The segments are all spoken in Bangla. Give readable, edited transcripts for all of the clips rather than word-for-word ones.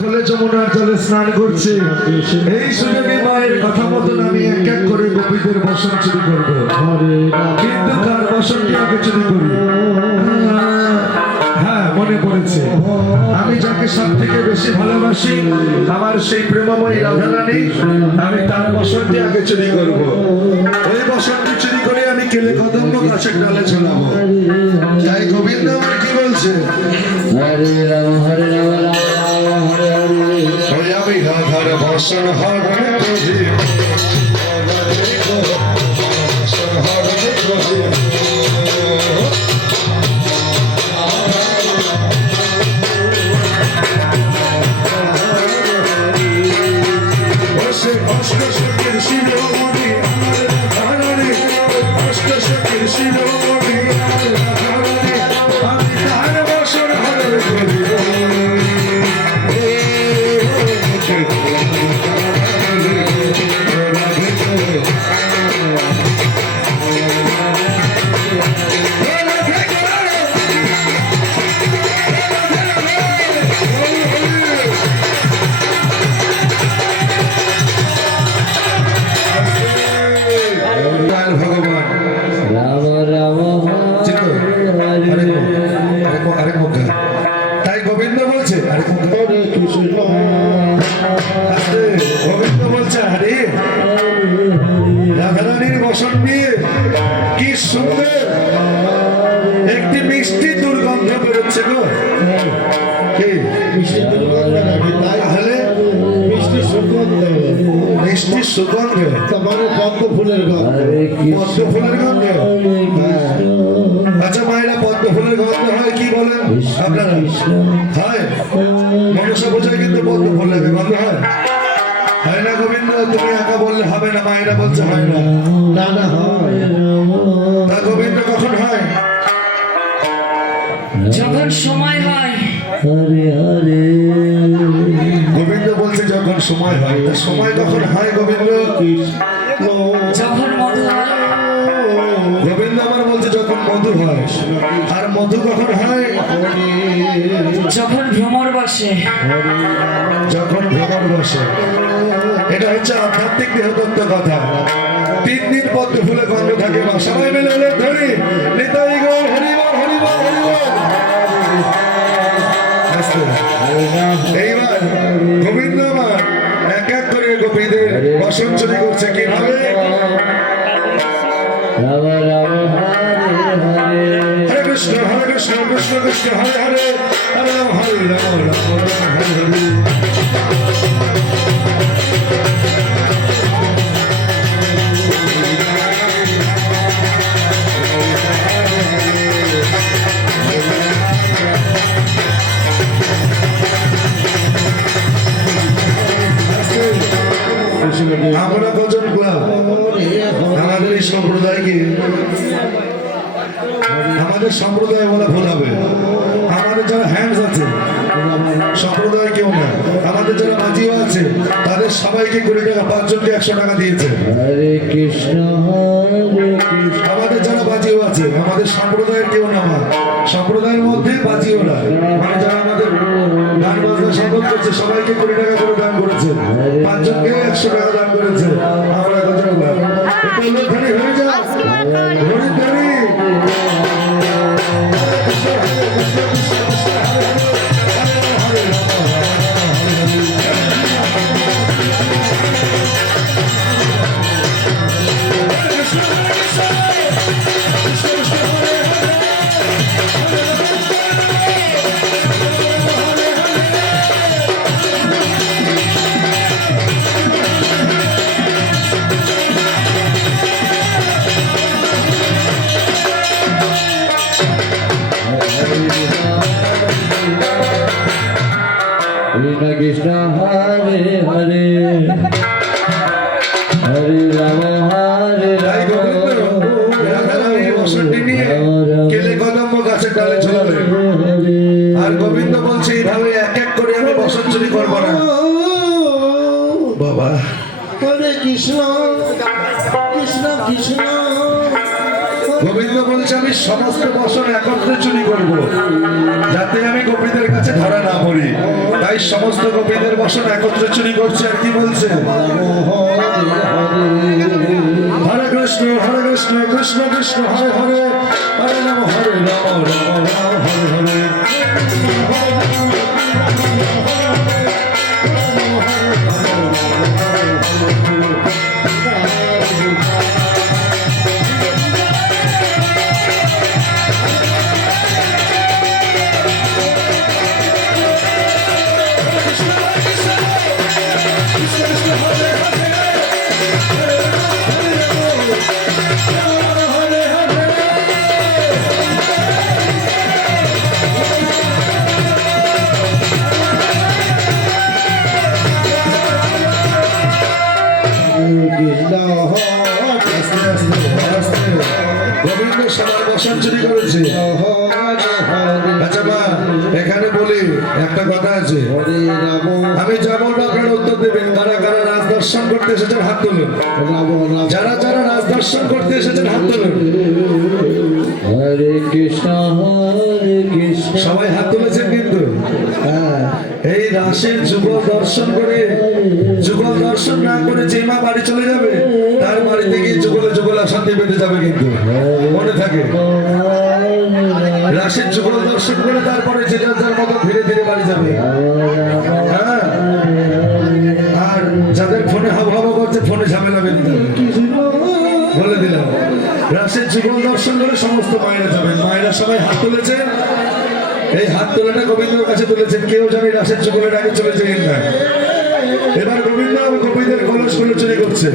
খোলে যমুনার জলে স্নান করছে, এই সুযোগে মায়ের কথা মতন আমি এক এক করে গোপীদের বসন চুরি করবো। কিন্তু কার বসনটি আগে চুরি করি? হ্যাঁ, মনে পড়েছে, আমি যাকে সব থেকে বেশি ভালোবাসি, আমার সেই প্রেমময়ী রাধারানী, আমি তার বসনটি আগে চুরি করবো। ওই বসনটি চুরি করে আমি কেলে কদম্ব গাছের ডালে ঝোলাবো। তাই গোবিন্দ আমার কি বলছে? হরে রাম হরে রাম রাম হরে হরে। আমি রাধার বসন হরণ করি, বসন হরণ করি। বসে অষ্ট সখীর শিরোমণি আমার রাধারানী, অষ্ট সখীর শিরোমণি আমার রাধারানী, আমি তার বসন হরণ করি। তাই গোবিন্দ বলছে, গোবিন্দ বলছে, আরে রাধারানীর বসন নিয়ে কি সুন্দর একটি মিষ্টি দুর্গন্ধ বেরোচ্ছে গো। মিষ্টি দুর্গন্ধ নাকি? তাহলে মিষ্টি সুগন্ধ, মিষ্টি সুগন্ধ, মানে পদ্ম ফুলের গন্ধ। পদ্ম ফুলের গন্ধ। আচ্ছা মায়েরা, পদ্ম ফুলের গন্ধ হয় কি বলেন আপনারা? হয় মনসা বোঝায়, কিন্তু পদ্ম ফুলের গন্ধ হয়? হয় না গোবিন্দ? তুমি একা বললে হবে না, মায়েরা বলছে হয় না। না না হয়। তা গোবিন্দ কখন হয়? যখন সময় হয়। হরে হরে। গোবিন্দ বলছে যখন সময় হয়। তা সময় কখন হয় গোবিন্দ? যখন মধু হয়। গোবিন্দ আমার বলছে যখন মধু হয়। আর মধু কখন হয়? যখন ভ্রমর বসে। যখন ভ্রমর বসে। এটা হচ্ছে আধ্যাত্মিক দেহতত্ত্ব কথা। 3 দিন পদ্ম ফুলে গন্ধ থাকে। সবাই মিলে হলে ধরি নিতাই গৌর হরি বল, হরি বল, হরি বল। এইবার গোবিন্দ আমার এক এক করে গোপীদের বসন চুরি করছে। কিভাবে? রাম রাম হরে হরে। হরে কৃষ্ণ কৃষ্ণ কৃষ্ণ হরে হরে, হরে রাম হরে রাম রাম রাম হরে হরে। আমরা কজন ক্লাব আমাদের এই সম্প্রদায়কে, আমাদের সম্প্রদায় বলা ভুল হবে। আমাদের যারা হ্যান্ডস আছে সম্প্রদায় কেউ না, আমাদের যারা বাজিও আছে তাদের সবাইকে 20 টাকা, 5 জনকে 100 টাকা দিয়েছে। হরে কৃষ্ণ হরে কৃষ্ণ। আমাদের যারা বাজিও আছে আমাদের সম্প্রদায়ের কেউ না, সম্প্রদায়ের মধ্যে বাজিও না, মানে যারা আমাদের গান বাজনা সম্পদ করছে সবাইকে 20 টাকা করে দান করেছে। 5 জনকে 100 টাকা দান করেছে। আমরা কজন লোকখানি হয়ে যাও হরিদ্বারি। Krishna Krishna Hare Hare Hare Rama Hare আর গোবিন্দ বলছে এইভাবে এক এক করে আমি বসন চুরি করবো না বাবা। হরে কৃষ্ণ কৃষ্ণ কৃষ্ণ গোবিন্দ বলছে আমি সমস্ত বসন একত্রে চুরি করব, যাতে আমি গোপীদের কাছে ধরা না পড়ি। তাই সমস্ত গোপীদের বসন একত্রে চুরি করছে। আর কি বলছে? হরে কৃষ্ণ কৃষ্ণ কৃষ্ণ হরে হরে, হরে রাম রাম রাম হরে হরে। গোবিন্দ সবার বসন চুরি করেছে। আচ্ছা মা, এখানে বলি একটা কথা আছে, আমি যা বলবো আপনারা উত্তর দেবেন। কারা কারা রাজ দর্শন করতে এসেছেন হাত তুলুন। যারা যারা রাজ দর্শন করতে এসেছেন হাত তুলুন। হরে কৃষ্ণ সবাই হাত তুলেছেন কিন্তু। এই রাসের যুগল দর্শন করে, যুগল দর্শন না করে যে মা বাড়ি চলে যাবে, তার বাড়ি থেকে যুগলে যুগল অশান্তি বেঁধে যাবে কিন্তু, মনে থাকে। রাসের যুগল দর্শন করে তারপরে যে যার যার মতো ধীরে ধীরে বাড়ি যাবে। হ্যাঁ, আর যাদের ফোনে হাওয়া করছে ফোনে ঝামেলা বেঁধে যাবে, বলে দিলাম। রাসের যুগল দর্শন করে সমস্ত মায়েরা যাবেন। মায়েরা সবাই হাত তুলেছেন। এই হাত তোলাটা গোবিন্দের কাছে তুলেছেন। কেউ জানি রাসের যুগলের আগে চলে যাবেন না। এবার গোবিন্দ গোপীদের কলস করে চুরি করছে।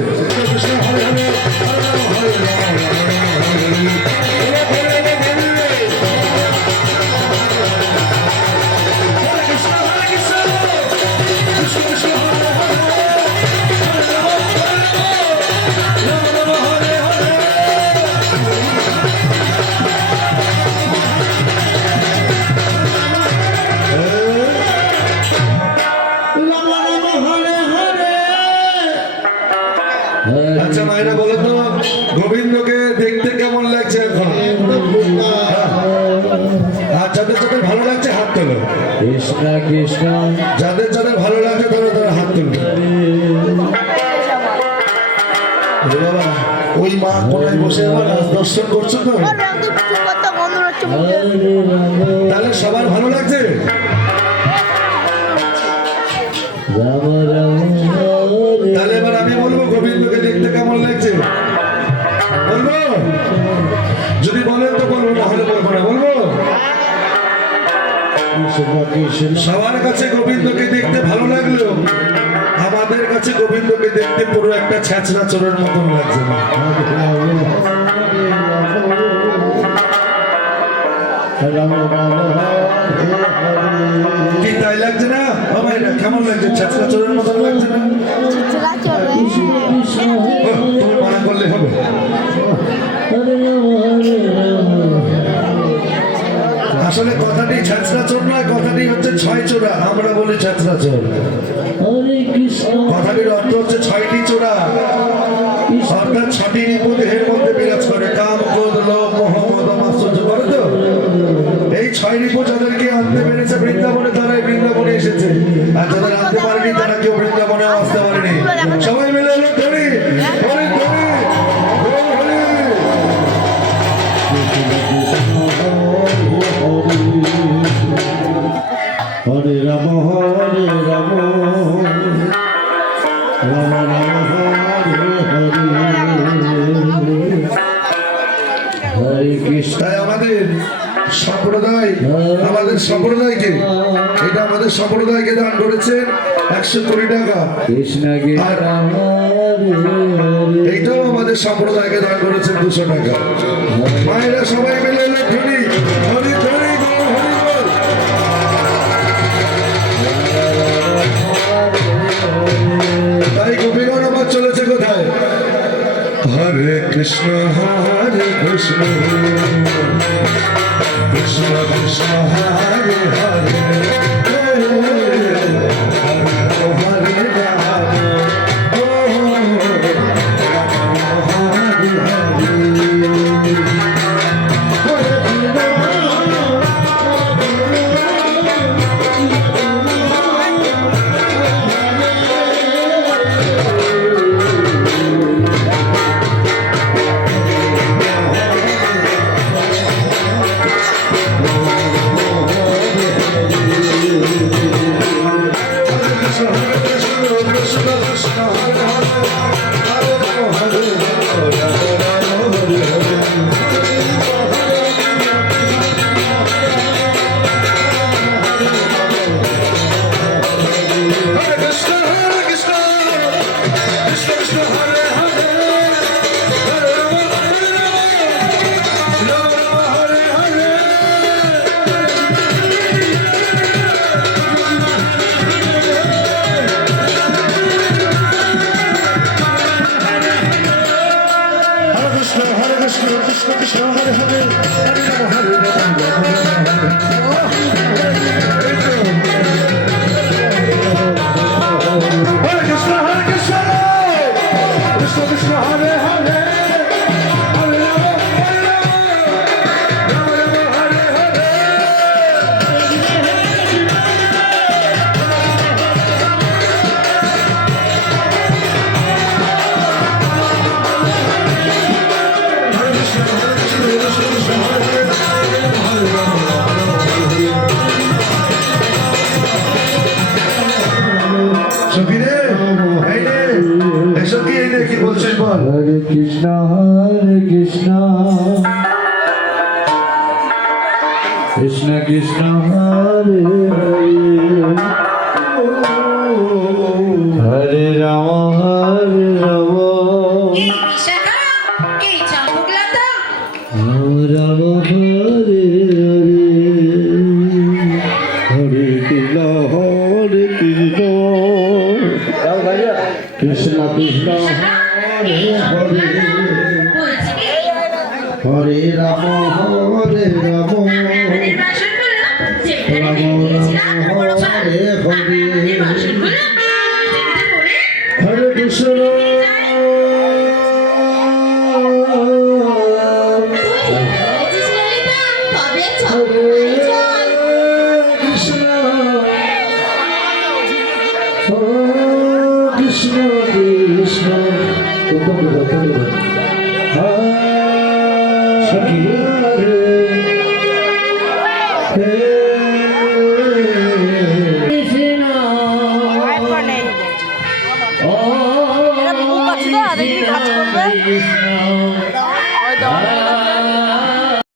আচ্ছা মায়েরা বলো তো, গোবিন্দকে দেখতে কেমন লাগছে এখন? আর যাদের যাদের ভালো লাগছে হাত তোলো। কৃষ্ণ কৃষ্ণ যাদের যাদের ভালো লাগছে তারা তারা হাত তোলো। ওরে বাবা, ওই মা কোনায় বসে আমার রাজ দর্শন করছো তো, তাহলে সবার ভালো লাগছে। রাম রাম তাহলে এবার আমি বলবো গোবিন্দকে দেখতে কেমন লাগছে বলবো? যদি বলেন তো বলবো, না হলে বলবো না। বলবো কৃষ্ণ কৃষ্ণ সবার কাছে গোবিন্দকে দেখতে ভালো লাগলো, আমাদের কাছে গোবিন্দকে দেখতে পুরো একটা ছ্যাঁচড়া চোরের মতন লাগছে না। রাম রাম কি তাই লাগছে না? ও ভাইরা কেমন লাগছে? ছ্যাঁচড়া চোরের মতন লাগছে না? তুমি মানা করলে হবে। আসলে কথাটি ছ্যাঁচড়া চোর নয়, কথাটি হচ্ছে ছয় চোরা। আমরা বলি ছ্যাঁচড়া চোর। হরে কৃষ্ণ কথাটির অর্থ হচ্ছে ছয়টি চোরা, অর্থাৎ ছটি রিপু দেহের মধ্যে বিরাজ করে। কাম, ক্রোধ, লোভ, মোহ, মদ, মাৎসর্য করে তো। এই ছয় রিপু যাদেরকে আনতে পেরেছে বৃন্দাবনে, তারাই বৃন্দাবনে এসেছে। আর যাদের আনতে পারেনি তারা কেউ বৃন্দাবনে আসতে পারেনি। সবাই মিলে এলো ধরি ধরি ধরি। হরে রাম রাম রাম হরে হরে হরে কৃষ্ণ তাই আমাদের সম্প্রদায়, আমাদের সম্প্রদায়কে, এটা আমাদের সম্প্রদায়কে দান করেছেন 120 টাকা। কৃষ্ণ আর হরে এইটাও আমাদের সম্প্রদায়কে দান করেছেন 200 টাকা। মায়েরা সবাই মিলে এলো ধরি ধরি ধরি বল, হরি বল। তাই গোপীগণ আমার চলেছে কোথায়? হরে কৃষ্ণ কৃষ্ণ কৃষ্ণ কৃষ্ণ হরে হরে, হরে হরে রাম, ও রাম হরে হরে। সখীরে, এই নে, এই সখী, এই নে, কি বলছিস বল? হরে কৃষ্ণ কৃষ্ণ কৃষ্ণ হরে হরে রাম এই বিশাখা, এই চম্পকলতা, রাম হরে হরে কৃষ্ণ কৃষ্ণ কৃষ্ণ এই চম্পকলতা, বলছি কি? হরে রাম আমাদের বাসনগুলো যেখানে ফেলে দিয়েছিলাম, হরে হরে আমাদের বাসনগুলো যেখানে পড়ে হরে কৃষ্ণ তুই বলেছিস ললিতা, তবে চম্পকলাই চল। কৃষ্ণ কৃষ্ণ কৃষ্ণ